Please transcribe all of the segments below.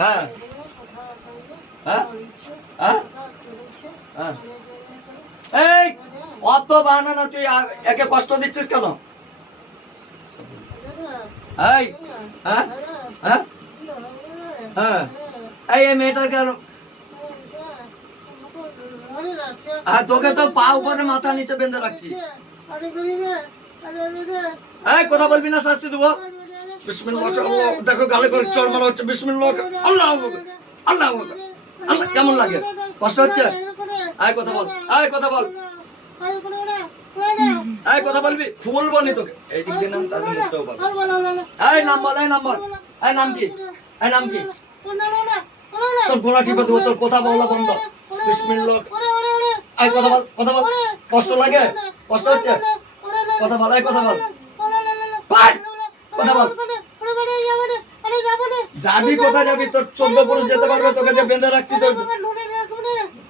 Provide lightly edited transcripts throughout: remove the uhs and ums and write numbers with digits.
হ্যাঁ হ্যাঁ হ্যাঁ হ্যাঁ এই অত বাহানা না, তুই একে কষ্ট দিচ্ছিস কেন? এই হ্যাঁ হ্যাঁ হ্যাঁ এই মেয়েটার কেন? হ্যাঁ, তোকে তো পা উপরে মাথা নিচে বেঁধে রাখছি। এই কথা বলবি না, শাস্তি দেবো। বিসমিল্লাহ, আল্লাহ, দেখো গালে করে চড় মারা হচ্ছে। বিসমিল্লাহ, আল্লাহ আল্লাহ আল্লাহ। কেমন লাগে? কষ্ট হচ্ছে? এই কথা বল, এই কথা বল, এই কথা বলবি, ফুলবো নি তোকে। এই দিক দিয়ে নাম, তাদের মুখটাও বল। এই নাম বল, এই নাম বল। এই নাম কি? এই নাম কি? তোর গোলা টিপে দেবো, তোর কথা বলা বন্ধ। বিসমিল্লাহ, এই কথা বল, কথা বল। কষ্ট লাগে? কষ্ট হচ্ছে? কথা বল, এই কথা বল, কথা বল। যাবি কোথায় যাবি? তোর 14 পুরুষ যেতে পারবে? তোকে যে বেঁধে রাখছি,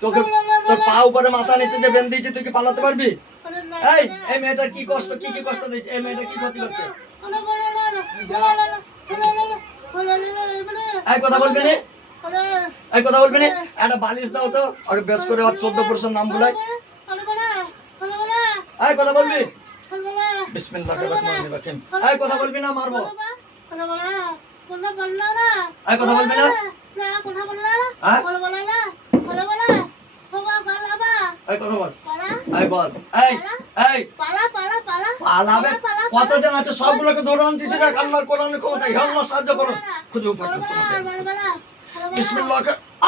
তোকে তোর পা উপরে মাথা নিচে যে বেঁধে দিয়েছি, তুই কি পালাতে পারবি? এই মেয়েটার কি কষ্ট, কি কি কষ্ট দিচ্ছে? এই মেয়েটা কি ক্ষতি করছে? এই কথা বলবি না, এই কথা বলবি না। একটা বালিশ দাও তো, আর বেশ করে আর 14 পুরুষের নাম বলাই। এই কথা বলবি? বিসমিল্লাহির রহমানির রহিম। এই কথা বলবি না, মারবো। এই কথা বলবি না, এই কথা বল, এই বল, এই এই পালাবে। কতজন আছে? সবগুলোকে ধরে আনতেছি। দেখ আল্লাহর কোরআনের ক্ষমতা, হে আল্লাহ সাহায্য করুন। খুঁজে উপায় বিসমিল্লাহ,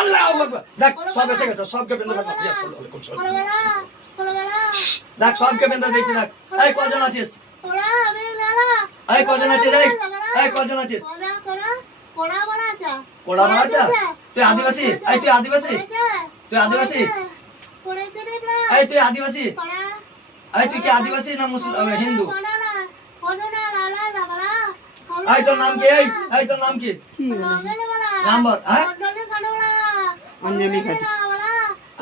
আল্লাহু আকবার। দেখ সব এসে গেছে, সবকে বেঁধে রাখো। দেখ সবকে বেঁধে দিয়েছি। দেখ এই কজন আছিস? এই কজন আছিস? এই কজন আছিস? কোড়া বানাচা? তুই আদিবাসী? এই তুই আদিবাসী? তুই আদিবাসী? এই তুই আদিবাসী? এই তুই কি আদিবাসী না মুসলিম হিন্দু? এই তোর নাম কি? এই তোর নাম কি? নাম বল। হ্যাঁ, অঞ্জলি খাটি।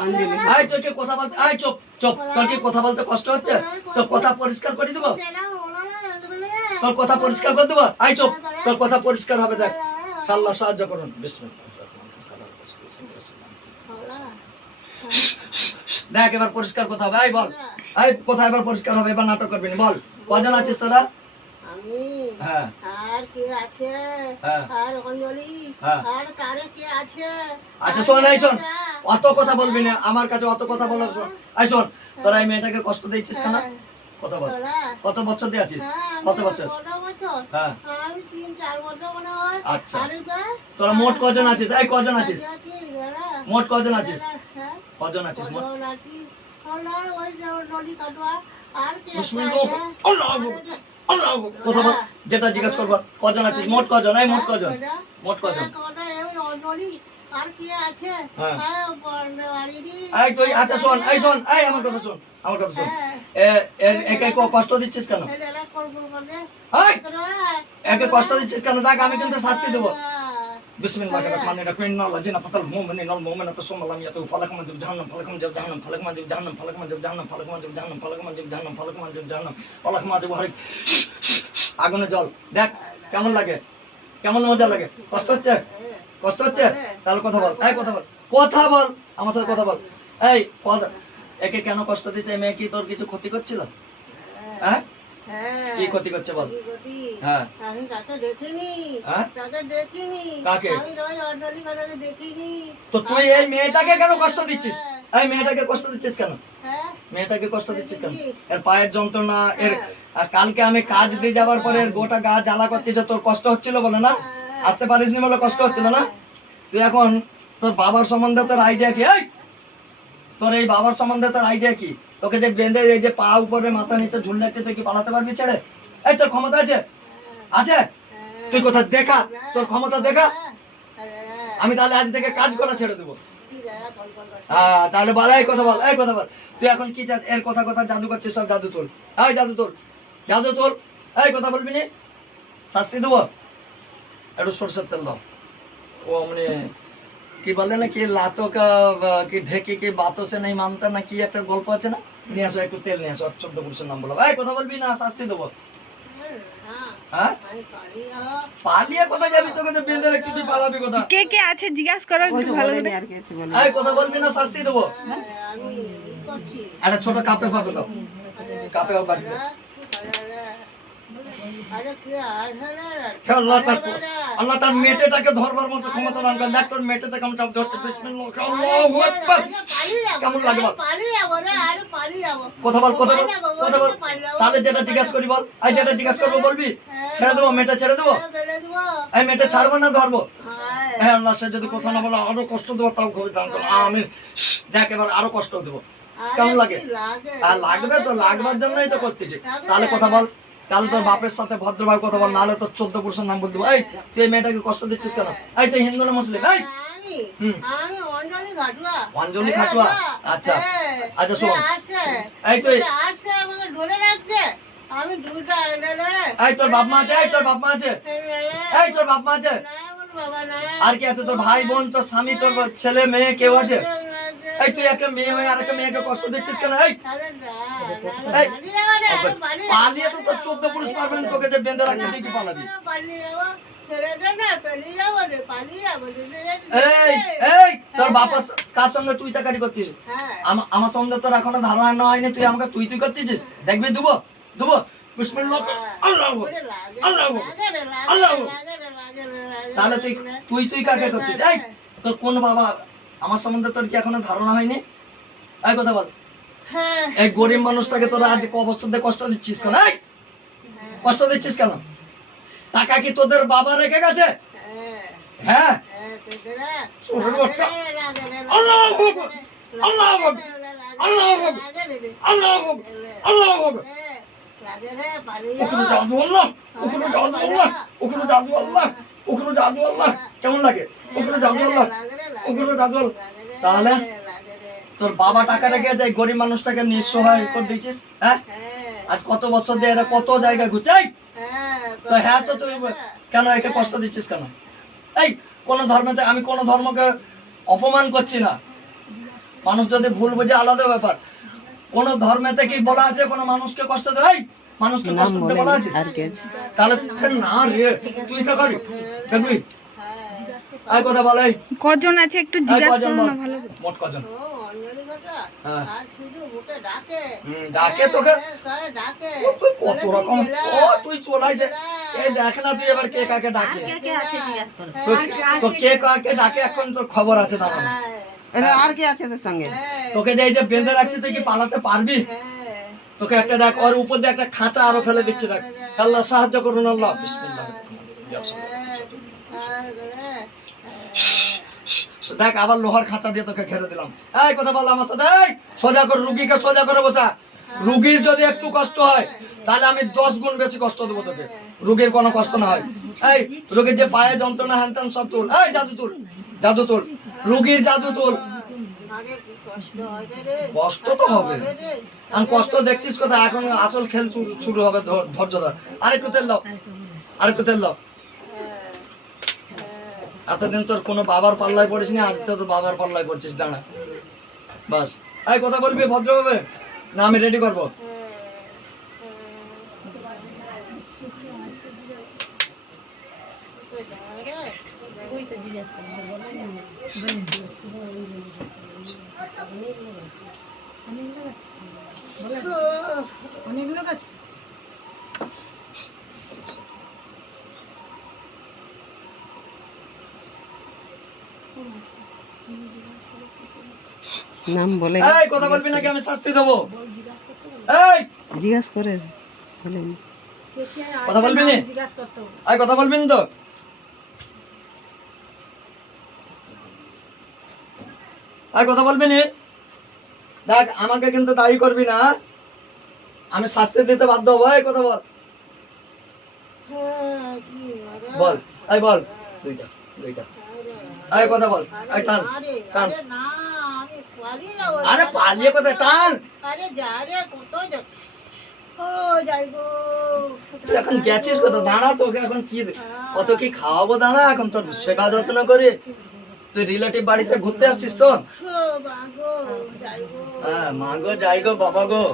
অঞ্জলি। এই তুই কি কথা বলতে? এই চুপ চুপ। তোর কি কথা বলতে কষ্ট হচ্ছে? তোর কথা পরিষ্কার করে দেবো, তোর কথা পরিষ্কার করে দেবো। এই চুপ, তোর কথা পরিষ্কার হবে। দেখ আল্লাহ সাহায্য করুন। বিসমিল্লাহ, দেখ এবার পরিষ্কার কথা হবে। এই বল, এই কথা এবার পরিষ্কার হবে। এবার নাটক করবি না। বল কজন আছিস তোরা? আমি, হ্যাঁ, আর কে আছে? হ্যাঁ, আর অঞ্জলি, হ্যাঁ। আর কারে কে আছে? আচ্ছা শোন, এই শোন, অত কথা বলবি না আমার কাছে, অত কথা বলার শোন। এই শোন, তোরা এই মেয়েটাকে কষ্ট দিচ্ছিস কেন? কথা বল। কত বছর দিয়ে আছিস? কত বছর? হ্যাঁ, আমি 3-4 বছর মনে হয়। আচ্ছা, তোরা মোট কজন আছিস? এই কজন আছিস? মোট কজন আছিস? কজন আছিস মোট? কথা বল, যেটা জিজ্ঞাসা করবো। কজন আছিস? মোট কজন? এই মোট কজন? মোট কজন? এই তুই, আচ্ছা শোন, এই শোন, এই আমার কথা শোন, আমার কথা শোন। একে কষ্ট দিচ্ছিস কেন? একে কষ্ট দিচ্ছিস কেন? দেখ আমি কিন্তু শাস্তি দেবো। বিসমিল্লাহির রহমানির রহিম। ইন্নাল্লাযিনা ফাতাল মুমিনিনা ওয়াল মুমিনাতি সুম্মা লাম ইয়াতু ফালাকুম আযাব জাহান্নাম, ফালাকুম আযাব জাহান্নাম, ফালাকুম আযাব জাহান্নাম, ফালাকুম আযাব জাহান্নাম, ফালাকুম আযাব জাহান্নাম, ফালাকুম আযাব জাহান্নাম, ফালাকুম আযাব জাহান্নাম, ফালাকুম আযাব হারিক। আগুনে জল। দেখ কেমন লাগে, কেমন মজা লাগে? কষ্ট হচ্ছে? কষ্ট হচ্ছে? তাহলে কথা বল, এই কথা বল, কথা বল, আমার সাথে কথা বল। এই একে কেন কষ্ট দিচ্ছে? এই মেয়ে কি তোর কিছু ক্ষতি করছিল? হ্যাঁ, কি ক্ষতি করছে বল? হ্যাঁ, আমি তাকে দেখিনি। হ্যাঁ? তাকে দেখিনি। কাকে? আমি ওই অঞ্জলি কাটাকে দেখিনি। তো তুই এই মেয়েটাকে কেন কষ্ট দিচ্ছিস? এই মেয়েটাকে কষ্ট দিচ্ছিস কেন? হ্যাঁ, মেয়েটাকে কষ্ট দিচ্ছিস কেন? এর পায়ের যন্ত্রণা, এর কালকে আমি কাজ দিয়ে যাবার পরে এর গোটা গা জ্বালা করতেছে, তোর কষ্ট হচ্ছিল বলে না? আসতে পারিসনি বলে কষ্ট হচ্ছিল না? তুই এখন তোর বাবার সম্বন্ধে তোর আইডিয়া কি? এই তোর এই বাবার সম্বন্ধে তোর আইডিয়া কি? তোকে যে বেঁধে এই যে পা উপরে মাথা নিচে ঝুলনাচ্ছে, তুই কি পালাতে পারবি ছেড়ে? এই তোর ক্ষমতা আছে? আছে? তুই কোথা দেখা, তোর ক্ষমতা দেখা। আমি তাহলে আজ থেকে কাজ করা ছেড়ে দেবো। হ্যাঁ, তাহলে বল, এই কথা বল, এই কথা বল। তুই এখন কি চাস? এর কথা কথা জাদু করছিস, সব জাদু তোল। এই জাদু তোল, জাদু তোল। এই কথা বলবি না, শাস্তি দেবো। একটু সরষের তেল দাও। ও মানে কি বলে না, কি লাতো কি ঢেকে কি বাতো সে নেই মানতা না, কি একটা গল্প আছে না? নিয়ে আসো, একটু তেল নিয়ে আসো। 14 পুরুষের নাম বলো। এই কথা বলবি না, শাস্তি দেবো। হ্যাঁ আমি পারি যাবো। পালিয়ে কোথায় যাবি? তোকে তো বেঁধে রেখেছি, তুই পালাবি কোথা? কে কে আছে জিজ্ঞাসা করো একটু ভালো করে। এই কথা বলবি না, শাস্তি দেবো। আমি এই করছি। একটা ছোট কাপে পাবে দাও, কাপে বাড়ি দাও। আরে কি আছে রে? হে আল্লাহ তার মেটেটাকে ধরবার মতো ক্ষমতা দান করেন। দেখ তোর মেটেতে কেমন চাপ ধরছে। বিসমিল্লাহ, আল্লাহু আকবার। কেমন লাগে বল? পারি যাবো রে, আরে পারি যাবো। কথা বল, কথা বল, কথা বল। তাহলে যেটা জিজ্ঞাসা করি বল। এই যেটা জিজ্ঞাসা করবো বলবি? ছেড়ে দেবো, মেটে ছেড়ে দেবো? ফেলে দেবো। এই মেটে ছাড়বো না ধরবো? হ্যাঁ। হ্যাঁ আল্লাহ, সে যদি কথা না বলে আরো কষ্ট দেবো, তাও খুবই দান করো। আমি দেখ এবার আরো কষ্ট দেবো। কেমন লাগে? আর লাগবে তো, লাগবার জন্যই তো করতেছি। তাহলে কথা বল, তাহলে তোর বাপের সাথে ভদ্রভাবে কথা বল, নাহলে তোর 14 পুরুষের নাম বলতে দেবো। এই তুই এই মেয়েটাকে কষ্ট দিচ্ছিস কেন? এই তুই হিন্দু না মুসলিম? এই হুম। আমি অঞ্জলি ঘাটুয়া। অঞ্জলি খাটুয়া? আচ্ছা আচ্ছা শোন, এই তুই আসছে আমাকে ধরে রাখছে। আমি দুটা এই তোর বাপ মা আছে? এই তোর বাপ মা আছে? এই তোর বাপ মা আছে? বাবা না। আর কি আছে? তোর ভাই বোন, তোর স্বামী, তোর ছেলে মেয়ে কেউ আছে? এই তুই একটা মেয়ে হয়ে আরেকটা মেয়েকে কষ্ট দিচ্ছিস কেন? এই এই, পালিয়ে তো তোর 14 পুরুষ পারবেন, তোকে যে বেঁধে রাখছে তুই কি পালাবি? এই এই তোর বাবার কার সঙ্গে তুই তাকারি করছিস? আমার সঙ্গে তোর এখনো ধারণা হয়নি, তুই আমাকে তুই তুই করতেছিস। দেখবি দুবো দুবো। বিসমিল্লাহ, আল্লাহু আল্লাহু আল্লাহু। তাহলে তুই তুই তুই কাকে করছিস? এই তোর কোন বাবা? আমার সম্বন্ধে তোর কি এখনো ধারণা হয়নি? এই কথা বল। এই গরিব মানুষটাকে তোরা আজ ক বছর ধরে কষ্ট দিচ্ছিস কেন? এই কষ্ট দিচ্ছিস কেন? টাকা কি তোদের বাবা রেখে গেছে? হ্যাঁ, শোনের বাচ্চা। আল্লাহু আকবার, আল্লাহু আকবার, আল্লাহু আকবার, আল্লাহু আকবার, আল্লাহু আকবার। ওখানে জাদু আল্লাহ, ওখানে জাদু আল্লাহ, ওখানে জাদু আল্লাহ, ওখানে জাদু আল্লাহ। কেমন লাগে? ওখানে জাদু আল্লাহ, ওখানে জাদু আল্লাহ। তাহলে তোর বাবা টাকা রেখে যায়, গরিব মানুষটাকে নিঃসহায় করে দিচ্ছিস। হ্যাঁ, আজ কত বছর দিয়ে এরা কত জায়গায় ঘুরছে। তো হ্যাঁ, তো তুই কেন একে কষ্ট দিচ্ছিস কেন? এই কোন ধর্মেতে, আমি কোন ধর্মকে অপমান করছি না। মানুষ যদি ভুল বুঝে আলাদা ব্যাপার। কোন ধর্মেতে কি বলা আছে কোন মানুষকে কষ্ট দেয়? এই মানুষকে কষ্ট দিতে বলা আছে? তাহলে না রে, তুই তো করি দেখবি। এই কথা বল। এই কজন আছে একটু জিজ্ঞাসা করো না ভালো করে। মোট কজন? হ্যাঁ। ডাকে তোকে ডাকে। তুই কত রকম ও তুই চলাইছে। এই দেখ না তুই এবার কে কাকে ডাকে। তো কে কাকে ডাকে এখন তোর খবর আছে দাঁড়া। আর কি আছে এদের সঙ্গে? তোকে যে এই যে বেঁধে রাখছি, তুই কি পালাতে পারবি? তোকে একটা দেখ, ওর উপর দিয়ে একটা খাঁচা আরো ফেলে দিচ্ছে। দেখ, আল্লাহ সাহায্য করুন আল্লাহ। বিসমিল্লাহ। দেখ আবার লোহার খাঁচা দিয়ে তোকে ঘেরে দিলাম। এই কথা বল আমার সাথে। এই সোজা কর, রুগীকে সোজা করে বসা। রুগীর যদি একটু কষ্ট হয় তাহলে আমি 10 গুণ বেশি কষ্ট দেবো তোকে। রুগীর কোনো কষ্ট না হয়। এই রুগীর যে পায়ে যন্ত্রণা হ্যান সব তুল। এই জাদু তুল, জাদু তুল, রুগীর জাদু তুল। কষ্ট তো হবে, আর কষ্ট দেখছিস কথা। এখন আসল খেল শুরু হবে। ধৈর্য ধর। আরেকটু তেল দাও, আরেকটু তেল দাও। এতদিন তোর কোনো বাবার পাল্লায় পড়িস নি, আজ তো তোর বাবার পাল্লায় পড়ছিস। দাঁড়া বাস। এই কথা বলবি ভদ্রভাবে না আমি রেডি করবো। অনেক লোক আছে। নাম বলে এই কথা বলবি নাকি আমি শাস্তি দেবো? এই জিজ্ঞাসা করে বলেন। কথা বলবি না? জিজ্ঞাসা করতে হবে। এই কথা বলবি না তো? এই কথা বলবি না? দেখ আমাকে কিন্তু দায়ী করবি না, আমি শাস্তি দিতে বাধ্য হবো। এই কথা বল, বল, এই বল। দুইটা দুইটা। এই কথা বল। এই টান টান। আরে পালিয়ে কোথায়? টান। আরে যা রে, কত ও যাই গো। তুই এখন গেছিস কত? দাঁড়া, তোকে এখন কি কত কি খাওয়াবো। দাঁড়া, এখন তোর সেবা যত্ন করে। তুই রিলেটিভ বাড়িতে ঘুরতে আসছিস তো? হ্যাঁ, মা গো যাই গো, বাবা গো।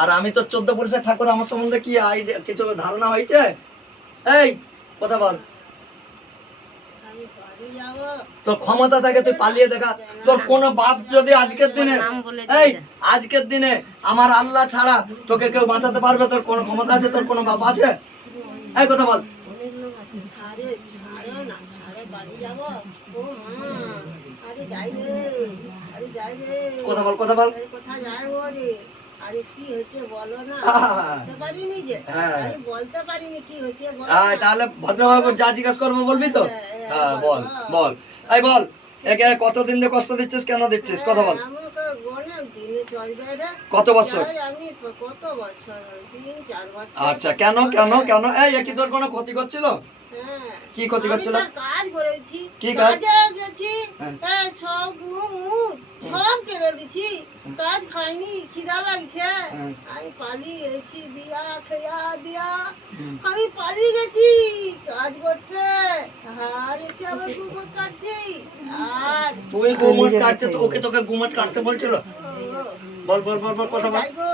আর আমি তো 14 পুরুষের ঠাকুর, আমার সম্বন্ধে কি আইডিয়া কিছু ধারণা হয়েছে? এই কথা বল, আমি বাড়ি যাবো। তোর ক্ষমতা থাকে তুই পালিয়ে দেখা। তোর কোন বাপ যদি আজকের দিনে, এই আজকের দিনে আমার আল্লাহ ছাড়া তোকে কেউ বাঁচাতে পারবে? তোর কোন ক্ষমতা আছে? তোর কোন বাপ আছে? এই কথা বল। আরে ছাড়ো না, ছাড়ো, বাড়ি যাবো। ও মা, আরে যাই রে, আরে যাই রে। কথা বল, কথা বল। আরে কোথায় যাই গো রে? আরে কি হচ্ছে বলো না। হ্যাঁ। বলতে পারিনি যে, হ্যাঁ। আমি বলতে পারিনি কি হচ্ছে বলো হ্যাঁ, না। তাহলে ভদ্রভাবে যা জিজ্ঞাসা করবো বলবি তো? হ্যাঁ, বল বল। এই বল, একে কতদিন ধরে কষ্ট দিচ্ছিস, কেন দিচ্ছিস? কথা বল। আমাকে অনেক দিনে চলবে রে। কত বছর? যাই আমি কত বছর, 3-4 বছর। আচ্ছা, কেন কেন কেন? এই কি তোর কোনো ক্ষতি করছিল? হ্যাঁ। কি ক্ষতি আমি করছিল? তার কাজ করেছি, কি কাজ? কাজে গেছি, হ্যাঁ। এই সব মুখ সব কেড়ে দিছি, কাজ খাইনি, খিদা লাগছে, হ্যাঁ। আমি পালিয়ে গেছি, দিয়া খেয়া দিয়া হুম। আমি পালিয়ে গেছি কাজ করতে, আর এসে আবার কুকুর কাটছি। আর তুই গুমট কাটতে, তো ওকে তোকে গুমট কাটতে বলছিল? বল বল বল বল, কথা বল। যাই গো,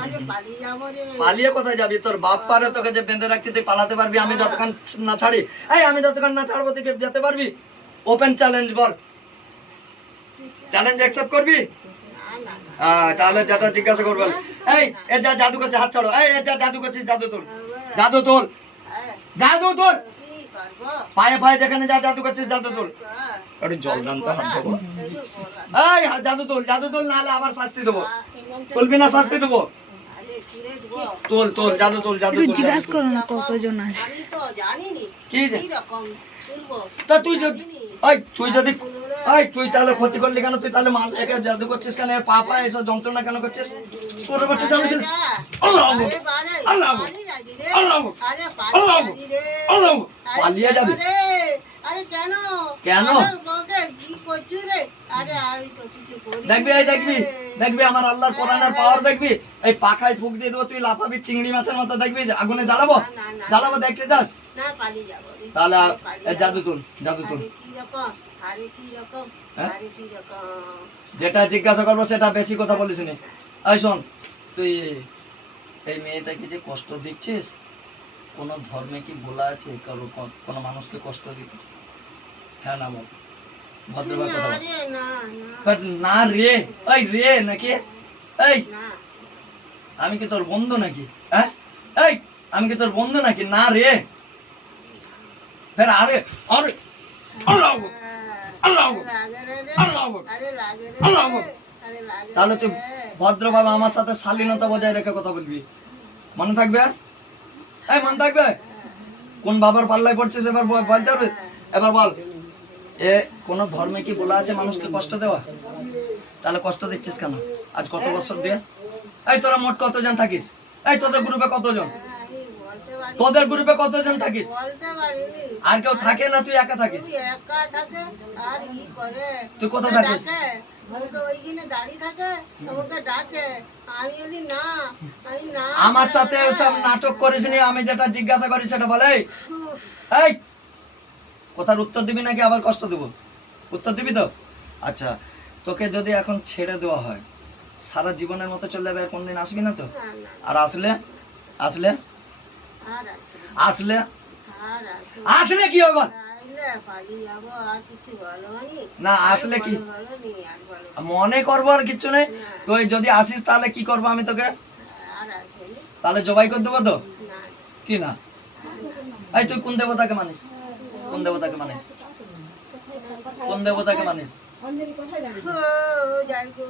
আরে পালিয়ে যাবো রে। পালিয়ে কোথায় যাবি? তোর বাপ পারে তোকে যে বেঁধে রাখছি, তুই পালাতে পারবি? আমি যতক্ষণ না ছাড়ি, এই আমি যতক্ষণ না ছাড়বো তুই কি যেতে পারবি? ওপেন চ্যালেঞ্জ বল, চ্যালেঞ্জ অ্যাকসেপ্ট করবি? না না না, তাহলে যেটা জিজ্ঞাসা করবো, এই এ যা জাদু করছে, হাত ছাড়ো। এই এ যা জাদু করছিস, জাদু তোল, জাদু তোল, হ্যাঁ, জাদু তোল। কি করবো? পায়ে পায়ে যেখানে যা জাদু করছিস, জাদু তোল। কর। একটু জল দান তো, হাত দেবো। এই যে বলা। এই জাদু তোল, জাদু তোল, নাহলে আবার শাস্তি দেবো। তুলবি না, শাস্তি দেবো। আরে কিরে দেবো? তোল তোল, জাদু তোল, জাদু একটু তোল। জিজ্ঞাসা করো না কতজন আছে। আমি তো জানিনি কি যে? কি রকম তুলবো। তা তুই যদি, এই তুই যদি, এই তুই তাহলে ক্ষতি করলি কেন? তুই তাহলে মাল একে জাদু করছিস কেন? এর পা পা এসব যন্ত্রণা কেন করছিস? শুরু করছিস জানিস না? আল্লাহ আকবার, আরে বারে, আল্লাহ আকবার, পালিয়ে যাবি রে। আল্লাহ আকবার, আরে আল্লাহ পালিয়ে আকবার, যাবি রে। আল্লাহ আকবার। আরে পালিয়ে যাবি? রে। আরে কেন? কেন? আরে বউকে কি করছু রে? আরে আমি তো কিছু করিনি দেখবি, এই দেখবি, রে। দেখবি আমার আল্লাহর কোরআনের পাওয়ার দেখবি। এই পাখায় ফুক দিয়ে দেবো, তুই লাফাবি চিংড়ি মাছের মতো, দেখবি আগুনে জ্বালাবো, না, না, না। জ্বালাবো, দেখতে যাস? না, পালিয়ে যাবো রে। তাহলে পালিয়ে এই যাবো। জাদু তুল, জাদু তুল। আরে কি রকম? আরে কি রকম? হ্যাঁ? আরে কি রকম? যেটা জিজ্ঞাসা করবো সেটা বেশি কথা বলিস নি। এই শোন, তুই এই মেয়েটাকে যে কষ্ট দিচ্ছিস, কোনো ধর্মে কি বলা আছে কোনো মানুষকে কষ্ট দিতে? হ্যাঁ না বল, ভদ্রভাবে কথা না বল। রে, না, না, But না রে, ওই রে নাকি? এই না। আমি কি তোর বন্ধু নাকি? হ্যাঁ, এই আমি কি তোর বন্ধু নাকি? না রে, ফের আরে আরে, আল্লাহ আকবার, আল্লাহ আকবার, লাগে রে রে। আল্লাহ আকবার, আরে লাগে রে আল্লাহ রে। আকবার। আরে লাগে তাহলে তুই রে। ভদ্রভাবে আমার সাথে শালীনতা বজায় রেখে কথা বলবি, মনে থাকবে? এই মনে থাকবে? কোন বাবার পাল্লায় পড়ছিস এবার বলতে পারবি? এবার বল, এ কোন ধর্মে কি বলা আছে মানুষকে কষ্ট দেওয়া? তাহলে কষ্ট দিচ্ছিস কেন আজ কত বছর দিয়ে? এই তোরা মোট কতজন থাকিস? এই তোদের গ্রুপে কতজন? আমি বলতে পারি, তোদের গ্রুপে কতজন থাকিস? বলতে পারিনি। আর কেউ থাকে না, তুই একা থাকিস? তুই একা থাকে আর কি করে? তুই কোথায় ওকে থাকিস? ডাকে, ওকে ওইখানে দাঁড়িয়ে থাকে, ওকে ডাকে, আমি বলি না, আমি না। আমার সাথে সব নাটক করিস নি, আমি যেটা জিজ্ঞাসা করি সেটা বলে। উফ, এই কথার উত্তর দিবি নাকি আবার কষ্ট দেবো? উত্তর দিবি তো? আচ্ছা, তোকে যদি এখন ছেড়ে দেওয়া হয়, সারা জীবনের মতো চলে যাবে, আর কোনদিন আসবি না তো? না, না, আর আসলে, আসলে, আর আসবে না, আসলে, আর আসবে না। আসলে কি হবে? তাইলে পালিয়ে যাবো, আর কিছু বলোনি? না, আসলে কি? বলোনি, আর বলো মনে করবো আর কিচ্ছু নেই। তুই যদি আসিস তাহলে কি করবো আমি তোকে? আর আসবেনি? তাহলে জবাই করে দেবো তো? না, কি না? এই তুই কোন দেবতাকে মানিস? কোন দেবতাকে মানিস? কোন দেবতাকে মানিস? ও যাই গো।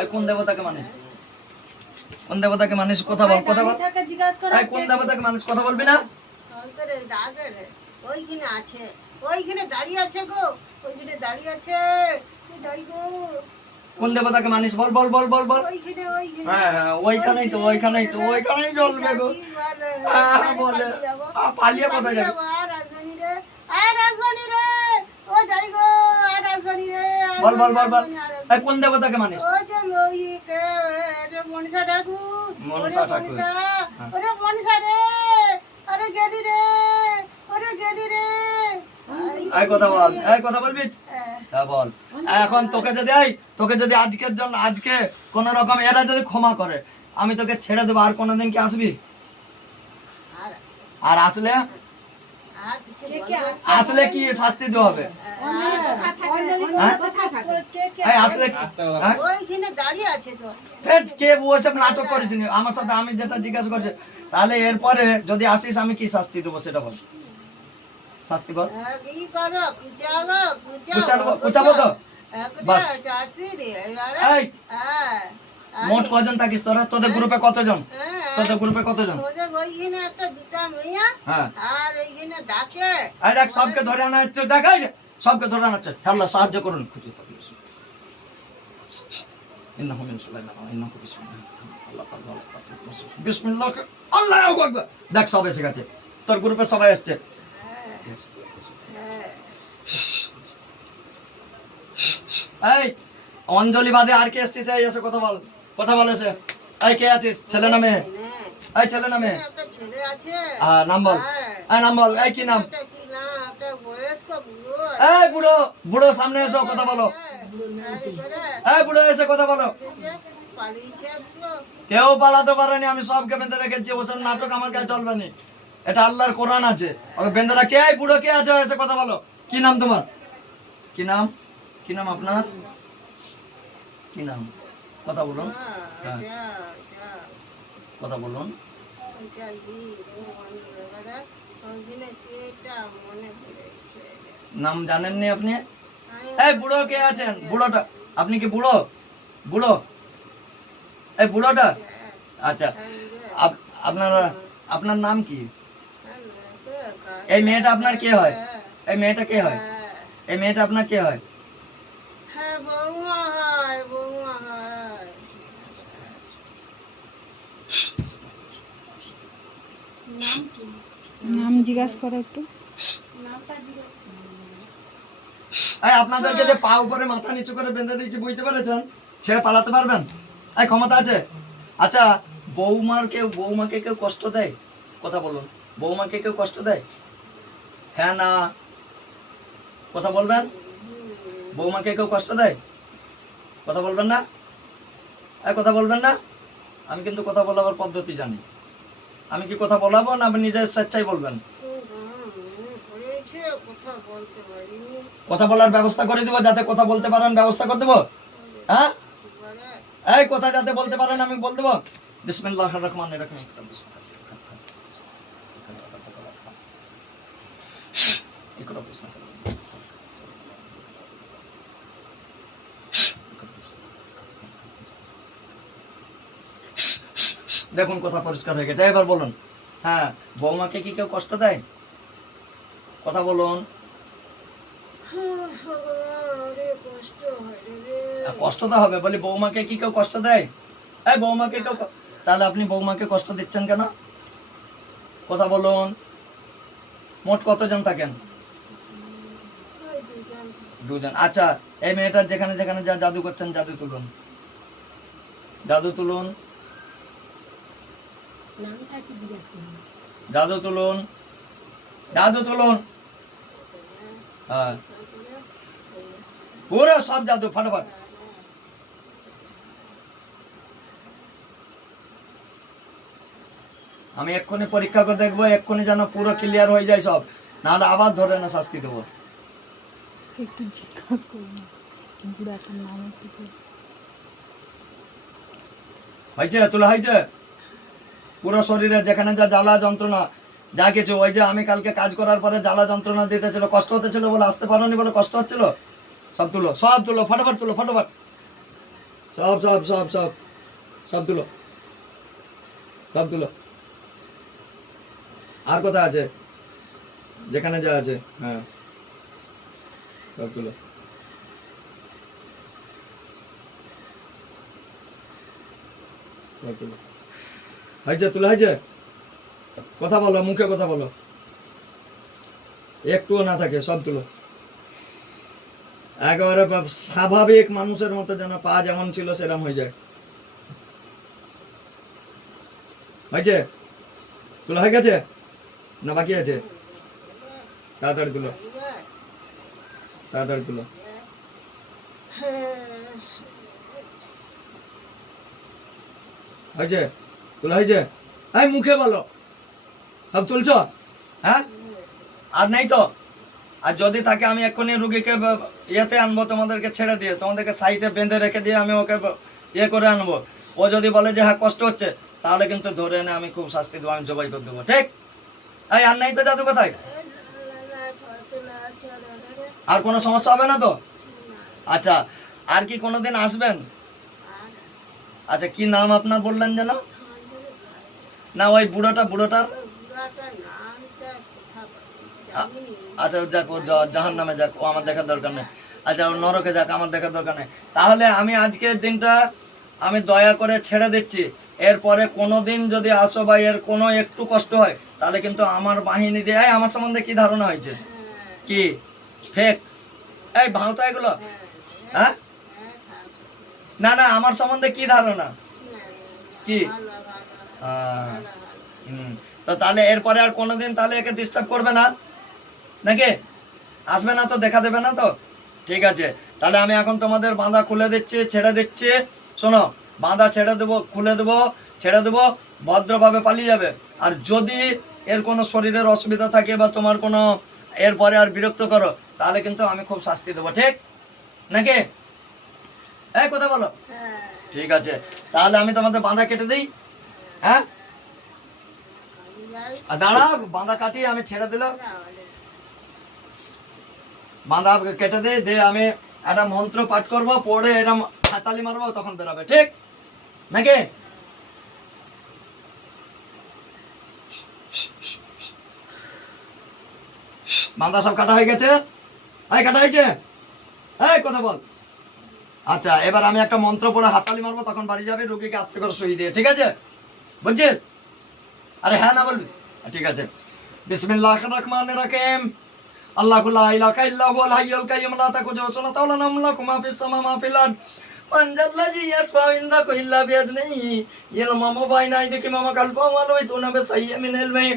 এই কোন দেবতাকে মানিস? কোন দেবতাকে মানিস? কথা বল, কথা বল। তাকে জিজ্ঞাসা করো। এই কোন দেবতাকে মানিস? কথা বলবি না? ওই করে ডাকে রে, ওইখানে আছে, ওইখানে দাঁড়িয়ে আছে গো, ওইখানে দাঁড়িয়ে আছে, ও যাই গো। কোন দেবতাকে মানিস? বল বল বল বল বল। ওইখানে, ওইখানে। হ্যাঁ হ্যাঁ, ওইখানেই তো, ওইখানেই তো, ওইখানেই জ্বলবে গো। কি বলে? বলে পালিয়ে যাবো। পালিয়ে কোথায় যাবে? আর আসবানি রে, আর আসবানি রে, ও যাই গো, আর আসবানি রে, বল বল বল বল। আসবানি, আর আসবানি। এই কোন দেবতাকে মানিস? ও যে লইকে রে মনসা ঠাকুর, মনসা ওরে ঠাকুর। মনসা, হ্যাঁ। ওরে মনসা রে, আরে গেলি রে, ওরে গেলি রে। এই কথা বল, এই কথা বলবি? হ্যাঁ বল। এখন তোকে যদি আজকের জন্য আজকে কোন রকম এরা যদি ক্ষমা করে, আমি তোকে ছেড়ে দেবো, আর কোনোদিন কি আসবি? আর আছে, আর আসলে আর কিছু আসলে কি শাস্তি দেওয়া হবে? এই আসলে হ্যাঁ? ওইখানে দাঁড়িয়ে আছে তো। ফের কে ওসব নাটক করিস নি আমার সাথে, আমি যেটা জিজ্ঞাসা করছি। তাহলে এরপরে যদি আসিস আমি কি শাস্তি দেবো সেটা বল, শাস্তি বল। কি করো, কুচাগো, কুচাবো তো? বাস। চাচ্ছি রে, এই মোট কজন থাকিস তোরা? তোদের গ্রুপে কতজন? তোদের গ্রুপে কতজন? ওদের ওইখানে একটা দুটা মেয়ে, হ্যাঁ আর ওইখানে ডাকে। এই দেখ সবকে ধরে আনা হচ্ছে, দেখাই সবকে ধরে আনা হচ্ছে। আল্লাহ সাহায্য করুন। খুঁজে পাবি ইন্নাহু মিন সুলাইমান ওয়া ইন্নাহু বিসমিল্লাহ। আল্লাহ তাআলা বিসমিল্লাহ, আল্লাহু আকবার। দেখ সব এসে গেছে, তোর গ্রুপে সবাই আসছে। এই অঞ্জলি বাদে আর কে আসছিস? এই এসে কথা বল, কথা বল এসে। এই কে আছিস? ছেলে না মেয়ে? এই ছেলে না মেয়ে? একটা ছেলে আছে, নাম বল, এই নাম বল। এই কি নাম? একটা কি না, একটা বয়স্ক বুড়ো এই বুড়ো, বুড়ো সামনে এসো, কথা বলো। এই বুড়ো এসে কথা বলো। পালিয়েছে তো। কেউ পালাতে পারেনি, আমি সবকে বেঁধে রেখেছি। ওসব নাটক আমার কাছে চলবে না, এটা আল্লাহর কোরআন আছে, ওকে বেঁধে রাখছি। এই বুড়ো কে আছে? এসে কথা বলো। কি নাম তোমার? কি নাম? কি নাম আপনার? কি নাম? কথা বলুন। হ্যাঁ কথা বলুন। নাম জানেননি আপনি? এই বুড়ো কে আছেন? বুড়োটা আপনি কি বুড়ো? বুড়ো এই বুড়োটা? আচ্ছা আপনার নাম কি? এই মেয়েটা আপনার কে হয়? এই মেয়েটা কে হয়? এই মেয়েটা আপনার কে হয়? হ্যাঁ বৌমা হয়, বৌমা হয়। নাম জিজ্ঞাসা করো একটু। এই আপনাদেরকে যে পা উপরে মাথা নিচু করে বেঁধে দিয়েছি, বুঝতে পেরেছেন? ছেড়ে পালাতে পারবেন? এই ক্ষমতা আছে? আচ্ছা বৌমাকে কেউ কষ্ট দেয়? কথা বলুন। বৌমাকে কেউ কষ্ট দেয়? হ্যাঁ না কথা বলবেন। বৌমাকে কেউ কষ্ট দেয়? কথা বলবেন না? এই কথা বলবেন না? আমি কিন্তু কথা বলাবার পদ্ধতি জানি। আমি কি কথা বলাবো না আপনি নিজের স্বেচ্ছায় বলবেন? কথা বলার ব্যবস্থা করে দিব, যাতে কথা বলতে পারেন ব্যবস্থা করে দেবো। হ্যাঁ এই কথা যাতে বলতে পারেন আমি বল দেবো। বিসমিল্লাহির রহমানির রহিম। দেখুন কথা পরিষ্কার হয়ে গেছে, এবার বলুন। হ্যাঁ বৌমাকে কি কেউ কষ্ট দেয়? কথা বলুন। কষ্ট তো হবে, বলি বৌমাকে কি কেউ কষ্ট দেয়? এই বৌমাকে কেউ তাহলে আপনি বৌমাকে কষ্ট দিচ্ছেন কেন? কথা বলুন। মোট কতজন থাকেন? দুজন। আচ্ছা এই মেয়েটার যেখানে যেখানে যা জাদু করছেন, জাদু তুলুন, জাদু তুলুন, জাদু তুলুন, জাদু তুলুন। হ্যাঁ পুরো সব জাদু ফটাফট। আমি এক্ষুনি পরীক্ষা করে দেখবো, এক্ষুনি যেন পুরো ক্লিয়ার হয়ে যায় সব, নাহলে আবার ধরে না শাস্তি দেবো। একটু জিজ্ঞাসা করুন বুড়াটার নাম একটু জিজ্ঞাসা। হয়েছে তোলা হয়েছে? পুরো শরীরে যেখানে যা জ্বালা যন্ত্রণা যা কিছু, ওই যে আমি কালকে কাজ করার পরে জ্বালা যন্ত্রণা দিতেছিল, কষ্ট হতেছিল বলে আসতে পারোনি বলে কষ্ট হচ্ছিল, সব তুলো, সব তুলো, ফটাফট তুলো, ফটাফট সব সব সব সব সব তুলো, সব তুলো। আর কোথায় আছে? যেখানে যা আছে হ্যাঁ সব তুলো। সব তুলো। হয়েছে তুলা হয়েছে? কথা বলো, মুখে কথা বলো, একটুও না থাকে, সব তুলো। একেবারে স্বাভাবিক মানুষের মতো যেন পা যেমন ছিল সেরকম হয়ে যায়। হয়েছে? তোলা হয়ে গেছে না বাকি আছে? তাড়াতাড়ি তুলো। তাড়াতাড়ি তুলো। হয়েছে? তোলা হয়েছে? এই মুখে বলো, সব তুলছো? হ্যাঁ, আর নেই তো? আর যদি থাকে আমি এক্ষুনি রুগীকে ইয়েতে আনবো, তোমাদেরকে ছেড়ে দিয়ে, তোমাদেরকে সাইডে বেঁধে রেখে দিয়ে আমি ওকে ইয়ে করে আনবো। ও যদি বলে যে হ্যাঁ কষ্ট হচ্ছে, তাহলে কিন্তু ধরে এনে আমি খুব শাস্তি দেবো, আমি জবাই করে দেবো, ঠিক? এই আর নেই তো জাদু কোথায়? আর কোনো সমস্যা হবে না তো? আচ্ছা, আর কি কোনোদিন আসবেন? আচ্ছা, কি নাম আপনার বললেন যেন? না ওই বুড়োটার আচ্ছা যাক, ও জাহান নামে যাক, ও আমার দেখার দরকার নেই। আচ্ছা, ও নরকে যাক, আমার দেখার দরকার নেই। তাহলে আমি আজকের দিনটা আমি দয়া করে ছেড়ে দিচ্ছি। এরপরে কোনোদিন যদি আসো বা এর কোনো একটু কষ্ট হয়, তাহলে কিন্তু আমার বাহিনী দিয়ে। এই আমার সম্বন্ধে কি ধারণা হয়েছে? কি ফেক? এই ভাঁওতা এগুলো? হ্যাঁ, না না, আমার সম্বন্ধে কি ধারণা? কি? তো তাহলে এরপরে আর কোনোদিন তাহলে একে ডিস্টার্ব করবে না নাকি? আসবে না তো, দেখা দেবে না তো? ঠিক আছে, তাহলে আমি এখন তোমাদের বাঁধা খুলে দিচ্ছি, ছেড়ে দিচ্ছি। শোনো, বাঁধা ছেড়ে দেবো, খুলে দেবো, ছেড়ে দেবো, ভদ্রভাবে পালিয়ে যাবে। আর যদি এর কোনো শরীরের অসুবিধা থাকে বা তোমার কোনো এরপরে আর বিরক্ত করো, তাহলে কিন্তু আমি খুব শাস্তি দেবো, ঠিক নাকি? এই কথা বলো। ঠিক আছে, তাহলে আমি তোমাদের বাঁধা কেটে দিই। হ্যাঁ, আর দাঁড়াও, বাঁধা কাটিয়ে আমি ছেড়ে দিলাম। বাঁধা কেটে দিয়ে আমি একটা মন্ত্র পাঠ করবো, পড়ে এরম হাতালি মারবো, তখন বেরোবে, ঠিক নাকি? বাঁধা সব কাটা হয়ে গেছে? এই কাটা হয়েছে? এই কথা বল। আচ্ছা, এবার আমি একটা মন্ত্র পড়ে হাততালি মারবো, তখন বাড়ি যাবে, রোগীকে আস্তে করে সই দিয়ে, ঠিক আছে? বুঝছিস? আরে হ্যাঁ না বলবি? ঠিক আছে। বিসমিল্লাহির রহমানির রহিম। আল্লাহু লা ইলাহা ইল্লা হুয়াল হাইয়ুল কাইয়্যুম লা তাখুযুহু সিনাতুন ওয়া লা নাওম লাহু মা ফিস সামাওয়াতি ওয়া মা ফিল আরদ মান যাল্লাযী ইয়াশফা'উ ইনদাহু ইল্লা বিইذনিহি ইয়া'লামু মা বাইনা আইদিহিম ওয়া মা খালফাহুম ওয়া লা ইয়াতুনা বিশাইই্যিন মিন ইলমিহি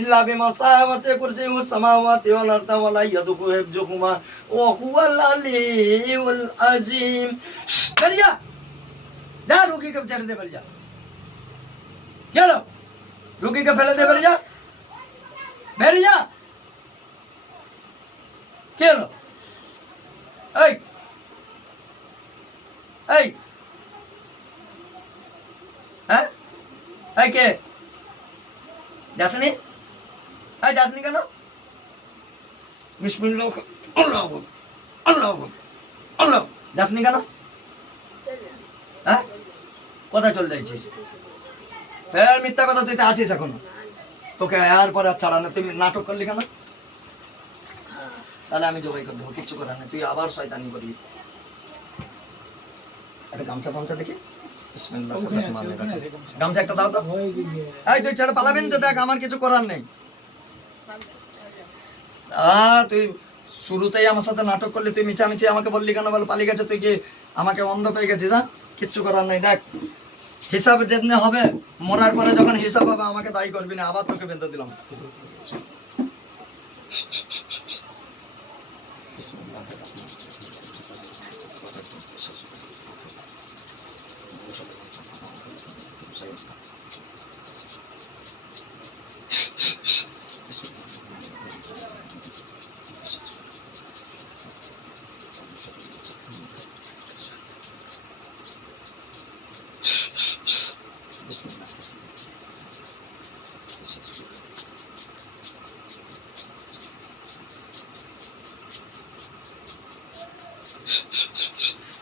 ইল্লা বিমা শাআ ওয়াসি'a কুরসিয়্যুহু সামাওয়াতি ওয়াল আরদা ওয়া লা ইয়াদুহু হিফযুহুমা ওয়া হুয়াল আলিয়্যুল আযীম। বেরিয়া যা, রোগীকে ছেড়ে দে, বেরিয়া গেল, রোগীকে ফেলে দে, বেরিয়া বেরিয়া। কি হলো? এই এই হ্যাঁ, এই কে? যাসনি? এই যাসনি কেন? বিসমিল্লাহ, আল্লাহু আকবার, আল্লাহু আকবার, আল্লাহ। যাসনি কেন? হ্যাঁ, কোথায় চলে যাচ্ছিস? ফের মিথ্যা কথা, তুই তো আছিস এখনো। তোকে আর পরে আর ছাড়া না, তুই নাটক করলি কেন? তাহলে আমি জবাই করে দেবো, কিচ্ছু করার নেই, তুই আবার শয়তানি করবি। একটা গামছা ফামছা দেখি। গামছা একটা দাও তো। এই তুই ছেড়ে পালাবেন তো, দেখ আমার কিছু করার নেই। তুই শুরুতেই আমার সাথে নাটক করলি, তুই মিছামিছি আমাকে বললি কেন? বল পালিয়ে গেছে, তুই কি আমাকে অন্ধ পেয়ে গেছিস? হ্যাঁ, কিচ্ছু করার নেই। দেখ, হিসাব যেদিনে হবে, মরার পরে যখন হিসাব হবে, আমাকে দায়ী করবি না, আবার তোকে বেঁধে দিলাম।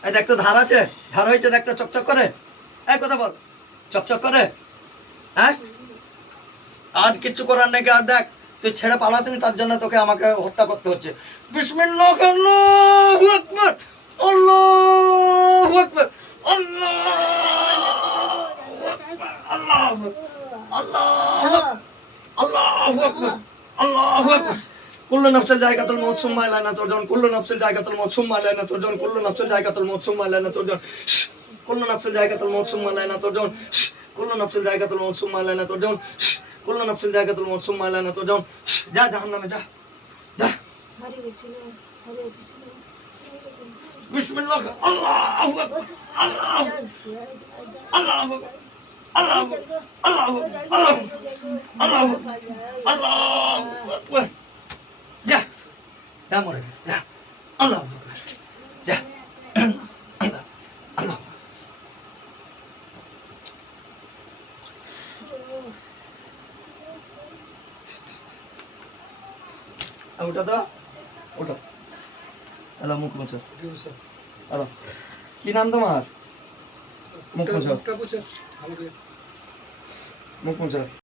এই দেখ তো, ধার আছে, ধার হয়েছে, দেখ তো চকচক করে। এক কথা বল, চকচক করে? হ্যাঁ, আজ কিচ্ছু করার নাকি? আর দেখ, তুই ছেড়ে পালাসনি, তার জন্য তোকে আমাকে হত্যা করতে হচ্ছে। বিসমিল্লাহ, আল্লাহু আকবার, আল্লাহু আকবার, আল্লাহু আকবার, আল্লাহু আকবার, আল্লাহু আকবার, আল্লাহু আকবার। কুল্লু নাফসিন যায়কাতুল মউত সুম্মা ইলাইনা তুরজাউন, কুল্লু নাফসিন যায়কাতুল মউত সুম্মা ইলাইনা তুরজাউন, কুল্লু নাফসিন যায়কাতুল মউত সুম্মা ইলাইনা তুরজাউন, কুল্লু নাফসিন যায়কাতুল মউত সুম্মা ইলাইনা তুরজাউন, কুল্লু নাফসিন যায়কাতুল মউত সুম্মা ইলাইনা তুরজাউন, কুল্লু নাফসিন যায়কাতুল মউত সুম্মা ইলাইনা তুরজাউন। যা জাহান্নামে যা, যা। বিসমিল্লাহ আল্লাহু আকবার আল্লাহু আল্লাহু আল্লাহু আল্লাহু আল্লাহু আল্লাহু আল্লাহু আকবার যা যা মরে গেছে যা আল্লাহু আকবার যা আল্লাহ আল্লাহ ওটা তো ওটা হ্যালো মুখ মুছো হ্যালো কি নাম তোমার মুখ মুছো মুখ মুছো